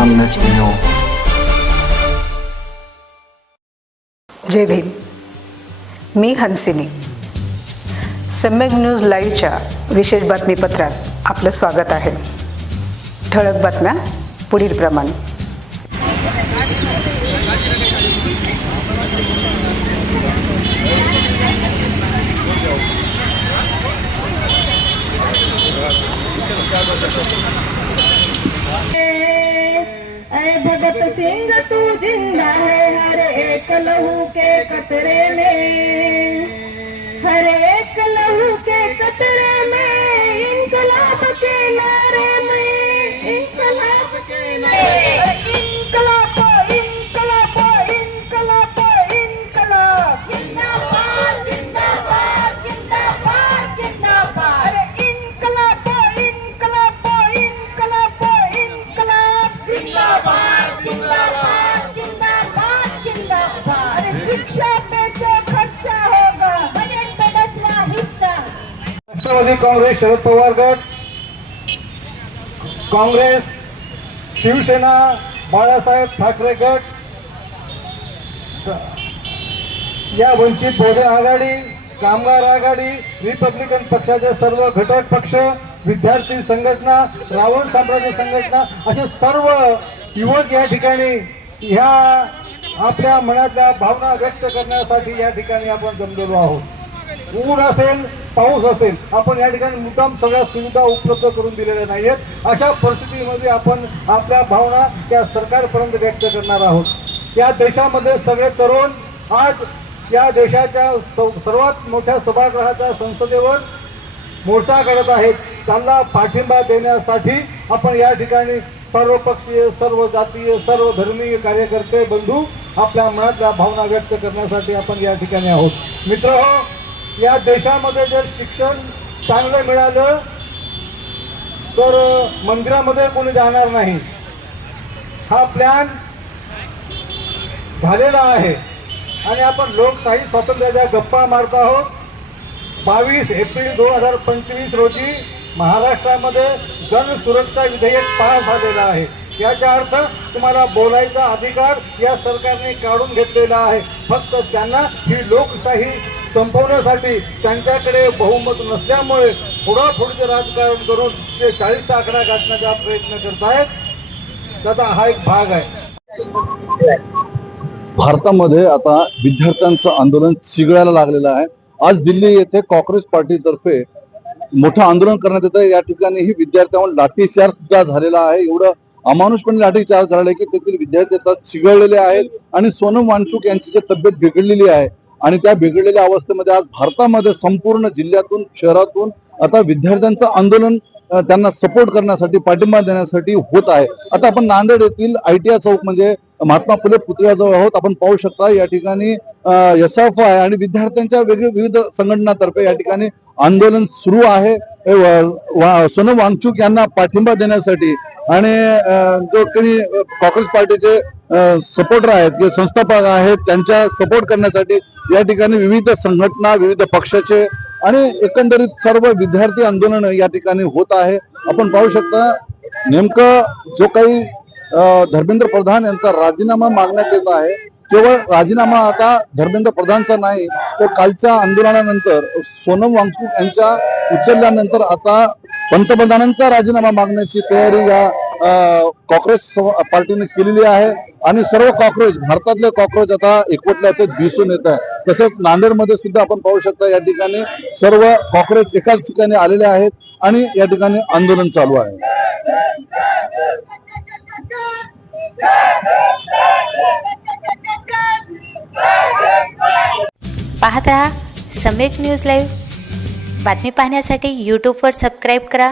सम्यक न्यूज. जय भीम. मी हंसिनी. सम्यक न्यूज लाईव्हच्या विशेष बातमीपत्रात आपलं स्वागत आहे. ठळक बातम्या पुढील प्रमाणे. ऐ भगत सिंह तू जिंदा है हर एक लहू के कतरे में, हर एक लहू के कतरे में, इंकलाब के नारे में, इंकलाब के नारे, इंकलाब इंकलाब इंकलाब इंकलाब, जिंदाबाद जिंदाबाद जिंदाबाद जिंदाबाद, अरे इंकलाब इंकलाब इंकलाब इंकलाब, जिंदाबाद जिंदाबाद जिंदाबाद जिंदाबाद, अरे शिक्षा पे जो खर्चा होगा बजट में बदला हिस्सा. राष्ट्रवादी काँग्रेस, शरद पवार गट, काँग्रेस, शिवसेना, बाळासाहेब ठाकरे गट, या वंचित बहुजन आघाडी, कामगार आघाडी, रिपब्लिकन पक्षाचे सर्व घटक पक्ष, विद्यार्थी संघटना, रावण साम्राज्य संघटना असे सर्व युवक या ठिकाणी ह्या आपल्या मनातल्या भावना व्यक्त करण्यासाठी या ठिकाणी आपण जमलेलो आहोत. ऊन असेल, पाऊस असेल, आपण या ठिकाणी मुद्दाम सगळ्या सुविधा उपलब्ध करून दिलेल्या नाहीत. अशा परिस्थितीमध्ये आपण आपल्या भावना त्या सरकारपर्यंत व्यक्त करणार आहोत. या देशामध्ये सगळे तरुण आज या देशाच्या सर्वात मोठ्या सभागृहाच्या संसदेवर मोर्चा काढत आहेत. त्यांना पाठिंबा देण्यासाठी आपण या ठिकाणी सर्व पक्षीय, सर्व जातीय, सर्व धर्मीय कार्यकर्ते बंधू आपल्या मनातल्या भावना व्यक्त करण्यासाठी आपण या ठिकाणी आहोत. मित्रहो, या देशामध्ये जर शिक्षण चांगलं मिळालं तर मंदिरामध्ये कोणी जाणार नाही. हा प्लॅन झालेला आहे आणि आपण लोकशाही स्वातंत्र्याच्या गप्पा मारत आहोत. 22 एप्रिल 2025 रोजी महाराष्ट्रामध्ये जन सुरक्षा विधेयक पास झालेलं आहे. याचा अर्थ तुम्हाला बोलायचा अधिकार या सरकारने काढून घेतलेला आहे. फक्त त्यांना ही लोकशाही संपवण्यासाठी त्यांच्याकडे बहुमत नसल्यामुळे पुढचं राजकारण करून ते 40चा आकडा गाठण्याचा प्रयत्न करत आहेत. त्याचा हा एक भाग आहे. भारतामध्ये आता विद्यार्थ्यांचं आंदोलन चिघळायला लागलेलं आहे. आज दिल्ली येथे काँग्रेस पार्टीतर्फे मोठं आंदोलन करण्यात येतं. या ठिकाणी विद्यार्थ्यांवर लाठीचार्ज सुद्धा झालेला आहे. एवढं अमानुषपणे लाठीचार्ज झालेला आहे की तेथील विद्यार्थी आता चिघळलेले आहेत आणि सोनम वांगचुक यांची जी तब्येत बिघडलेली आहे आणि त्या बिघडलेल्या अवस्थेमध्ये आज भारतामध्ये संपूर्ण जिल्ह्यातून, शहरातून आता विद्यार्थ्यांचं आंदोलन त्यांना सपोर्ट करण्यासाठी, पाठिंबा देण्यासाठी होत आहे. आता आपण नांदेड येथील ITI चौक म्हणजे महात्मा फुले पुतळ्याजवळ आहोत. आपण पाहू शकता या ठिकाणी SFI आणि विद्यार्थ्यांच्या विविध संघटनांतर्फे या ठिकाणी आंदोलन सुरू आहे. सोनम वांगचुक यांना पाठिंबा देण्यासाठी आणि जो काही काँग्रेस पार्टीचे सपोर्टर आहेत, जे संस्थापक आहेत, त्यांच्या सपोर्ट करण्यासाठी या ठिकाणी विविध संघटना, विविध पक्षाचे आणि एकंदरीत सर्व विद्यार्थी आंदोलन या ठिकाणी होत आहे. आपण पाहू शकता नेमकं जो काही धर्मेंद्र प्रधान यांचा राजीनामा मागण्यात येत आहे. केवळ राजीनामा आता धर्मेंद्र प्रधानचा नाही, तर कालच्या आंदोलनानंतर सोनम वांगचुक यांच्या उचलल्यानंतर आता पंतप्रधानांचा राजीनामा मागण्याची तयारी या काँग्रेस पार्टीने केलेली आहे आणि सर्व कॉक्रोच, भारतातले कॉक्रोच आता एकवटल्याचे दिसून येत आहे. तसेच नांदेडमध्ये सुद्धा आपण पाहू शकता या ठिकाणी सर्व कॉक्रोच एकाच ठिकाणी आलेले आहेत आणि या ठिकाणी आंदोलन चालू आहे. पाहत रहा सम्यक न्यूज लाईव्ह. बातमी पाहण्यासाठी यूट्यूबवर सबस्क्राईब करा.